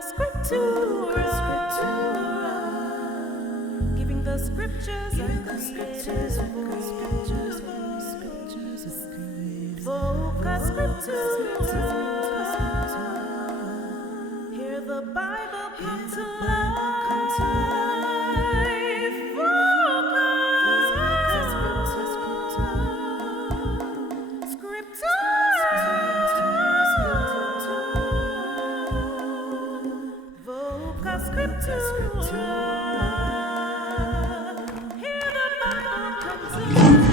Scriptura, giving the scriptures and the scriptures of Voca Scriptura, hear the Bible come to life. Voca Scriptura, hear the Bible come to life.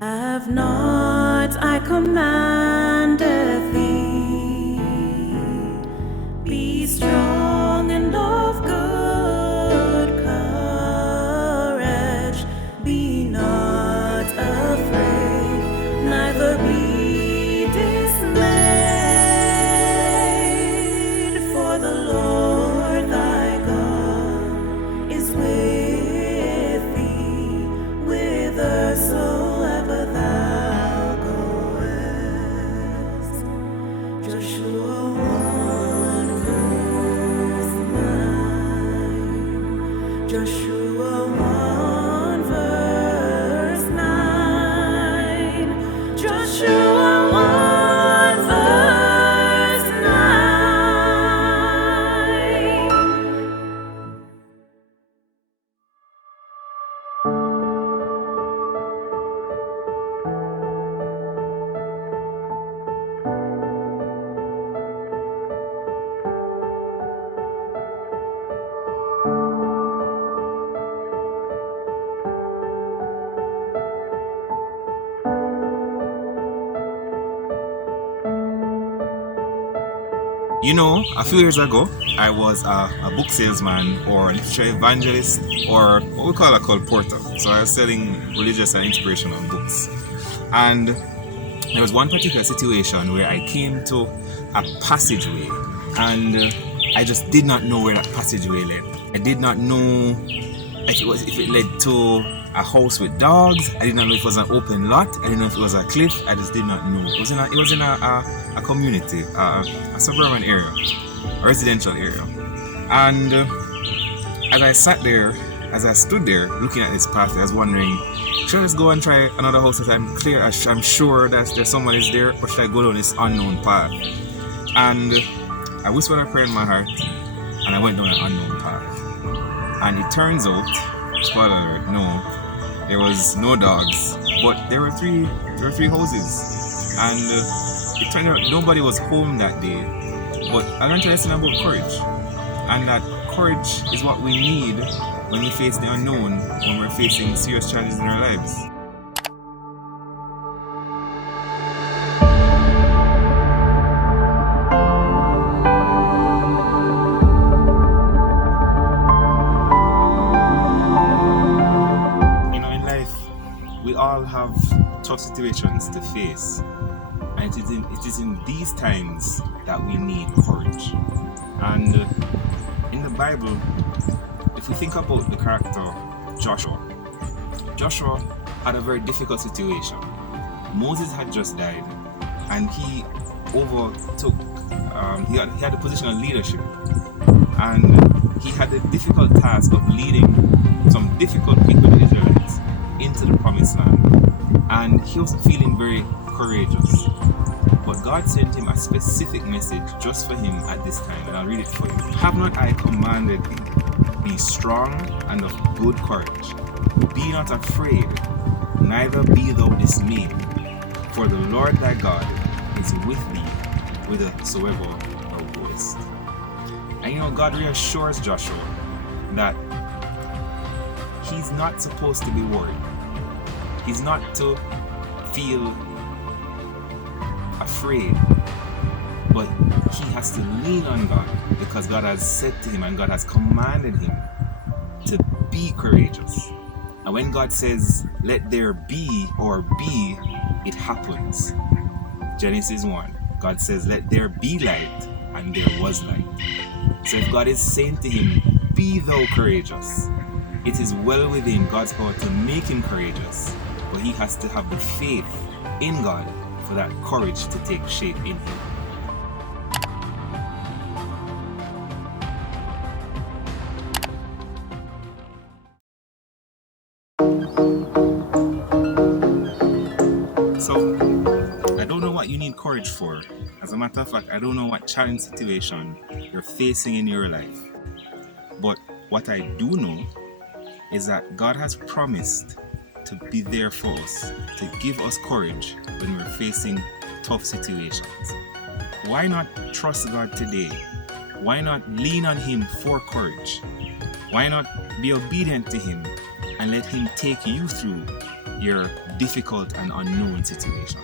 Have not I commanded thee, be strong and of good courage, be not afraid, neither be dismayed, for the Lord thy God is with thee, whithersoever thou goest. Joshua 1 verse 9. Joshua 1 verse 9. Joshua 1 verse 9. You know, a few years ago, I was a book salesman or a literature evangelist or what we call a colporteur. So I was selling religious and inspirational books. And there was one particular situation where I came to a passageway and I just did not know where that passageway led. I did not know if it led to a house with dogs. I did not know if it was an open lot. I didn't know if it was a cliff. I just did not know. It was in a community, a suburban area, a residential area. And as I sat there, as I stood there looking at this path, I was wondering, should I just go and try another house that I'm sure that there's someone is there, or should I go down this unknown path? And I whispered a prayer in my heart, and I went down an unknown path. And it turns out, spoiler alert, no, there was no dogs, but there were three houses, and it turned out nobody was home that day. But I learned a lesson about courage, and that courage is what we need when we face the unknown, when we're facing serious challenges in our lives. We all have tough situations to face, and it is in these times that we need courage. And in the Bible, if we think about the character Joshua had a very difficult situation. Moses had just died, and he overtook, he had a position of leadership, and he had the difficult task of leading some difficult people, the Israelites, into the promised land, and he wasn't feeling very courageous. But God sent him a specific message just for him at this time, and I'll read it for you. Have not I commanded thee? Be strong and of good courage. Be not afraid, neither be thou dismayed, for the Lord thy God is with thee whithersoever thou goest. And you know, God reassures Joshua that he's not supposed to be worried. He's not to feel afraid, but he has to lean on God, because God has said to him and God has commanded him to be courageous. And when God says, let there be, or be, it happens. Genesis 1, God says, let there be light, and there was light. So if God is saying to him, be thou courageous, it is well within God's power to make him courageous, but he has to have the faith in God for that courage to take shape in him. So, I don't know what you need courage for. As a matter of fact, I don't know what challenge situation you're facing in your life. But what I do know is that God has promised to be there for us, to give us courage when we're facing tough situations. Why not trust God today? Why not lean on Him for courage? Why not be obedient to Him and let Him take you through your difficult and unknown situations?